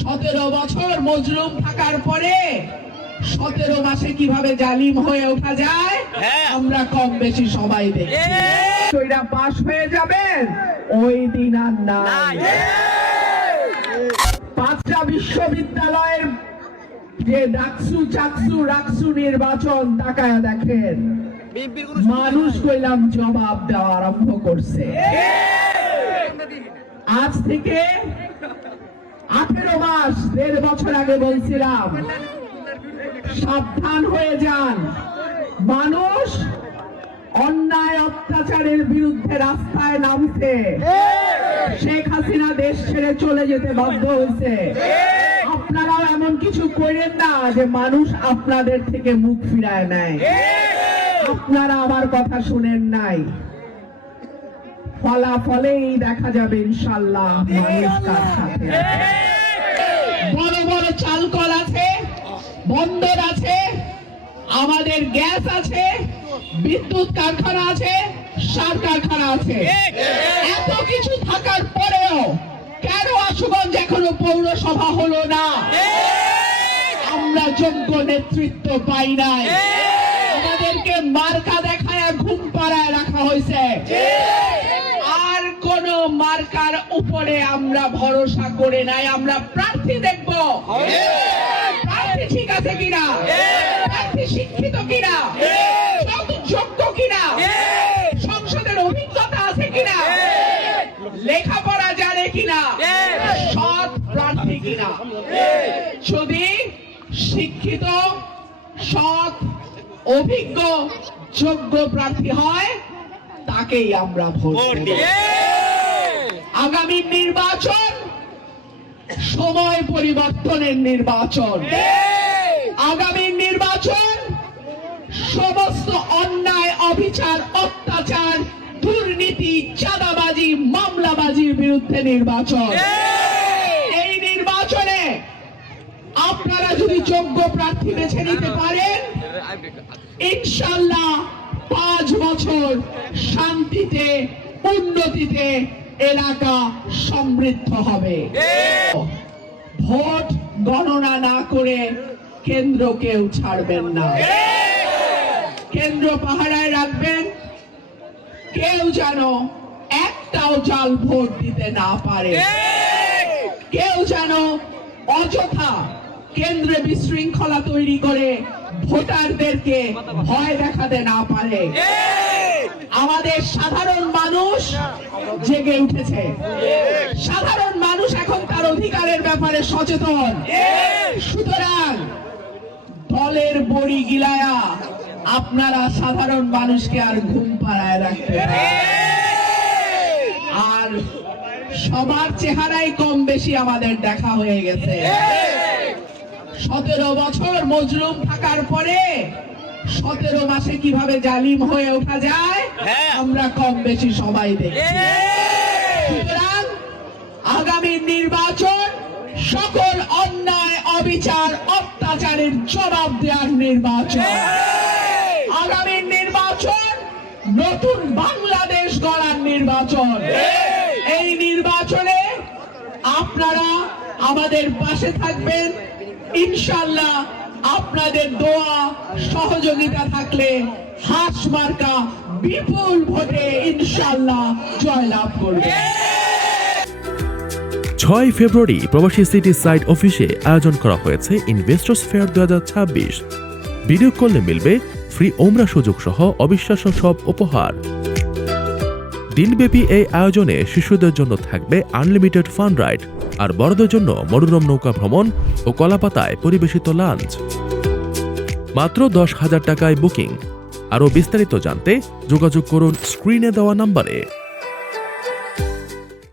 17 বছর মজলুম থাকার পরে 17 মাসে কিভাবে জালিম হয়ে ওঠা যায় আমরা কম বেশি সবাই দেখি। ওইরা পাশ হয়ে যাবেন ওই দিন আর নাই। 5টা বিশ্ববিদ্যালয়ের যে ডাকসু চাকসু রাকসু নির্বাচন তাকায় দেখেন, মানুষ কইলাম জবাব দেওয়া আরম্ভ করছে। আজ থেকে 18 মাস 1.5 বছর আগে বলছিলাম সাবধান হয়ে যান, মানুষ অন্যায় অত্যাচারের বিরুদ্ধে রাস্তায় নামছে। শেখ হাসিনা দেশ ছেড়ে চলে যেতে বাধ্য হয়েছে। আপনারাও এমন কিছু করেন না যে মানুষ আপনাদের থেকে মুখ ফিরায় নেয়। আপনারা আমার কথা শুনেন নাই, ফলাফলেই দেখা যাবে ইনশাআল্লাহ মানুষ কার সাথে। বড় বড় চালকল আছে, বন্দর আছে, আমাদের গ্যাস আছে, বিদ্যুৎ কারখানা আছে, সার কারখানা আছে। এত কিছু থাকার পরেও কেন আশুগঞ্জ এখনো পৌরসভা হলো না? আমরা যোগ্য নেতৃত্ব পাই নাই। আমাদেরকে মার্কা দেখায় ঘুম পাড়ায় রাখা হয়েছে। আর কোন মার্কার উপরে আমরা ভরসা করে নাই। আমরা প্রার্থী দেখব, প্রার্থী ঠিক আছে কিনা, প্রার্থী শিক্ষিত কিনা, যোগ্য কিনা, সংসদের অভিজ্ঞতা আছে কিনা, লেখাপড়া জানে কিনা, সৎ প্রার্থী কিনা। যদি শিক্ষিত, সৎ, অভিজ্ঞ, যোগ্য প্রার্থী হয় তাকেই আমরা ভোট দেব। আগামী নির্বাচন সময় পরিবর্তনের নির্বাচন। আগামী নির্বাচন সমস্ত অন্যায়, অবিচার, অত্যাচার, দুর্নীতি, চাঁদাবাজি, মামলাবাজির বিরুদ্ধে নির্বাচন। এই নির্বাচনে আপনারা যদি যোগ্য প্রার্থী বেছে নিতে পারেন, ইনশাআল্লাহ 5 বছর শান্তিতে, উন্নতিতে এলাকা সমৃদ্ধ হবে। ভোট গণনা না করে কেন্দ্র কেউ ছাড়বেন না। কেন্দ্র পাহারায় রাখবেন, কেউ যেন একটাও জাল ভোট দিতে না পারে, কেউ যেন অযথা কেন্দ্রে বিশৃঙ্খলা তৈরি করে ভোটারদেরকে ভয় দেখাতে না পারে। আমাদের সাধারণ মানুষ জেগে উঠেছে। সাধারণ মানুষ এখন তার অধিকারের ব্যাপারে সচেতন। সুতরাং দলের বড়ি গিলায়া আপনারা সাধারণ মানুষকে আর ঘুম পাড়ায় রাখতে আর সবার চেহারাই কম বেশি আমাদের দেখা হয়ে গেছে। 17 বছর মজলুম থাকার পরে 17 মাসে কিভাবে জালিম হয়ে ওঠা যায় আমরা কম বেশি সবাই দেখি। সুতরাং আগামী নির্বাচন সকল অন্যায়, অবিচার, অত্যাচারের জবাব দেওয়ার নির্বাচন। আগামী নির্বাচন নতুন বাংলাদেশ গড়ার নির্বাচন। এই নির্বাচনে আপনারা আমাদের পাশে থাকবেন ইনশাআল্লাহ। আপনাদের দোয়া সহযোগিতা থাকলে হাস মার্কা বিপুল ভোটে ইনশাআল্লাহ জয়লাভ করবে। 6 ফেব্রুয়ারি প্রবাসী সিটি সাইট অফিসে আয়োজন করা হয়েছে ইনভেস্টর্স ফেয়ার 2026। ভিডিও কলে মিলবে ফ্রি ওমরা সুযোগ সহ অবিশ্বাস্য সব উপহার। দিনব্যাপী এই আয়োজনে শিশুদের জন্য থাকবে আনলিমিটেড ফান রাইড, আর বড়দের জন্য মনোরম নৌকা ভ্রমণ ও কলাপাতায় পরিবেশিত লাঞ্চ। মাত্র 10,000 টাকায় বুকিং। আরও বিস্তারিত জানতে যোগাযোগ করুন স্ক্রিনে দেওয়া নাম্বারে।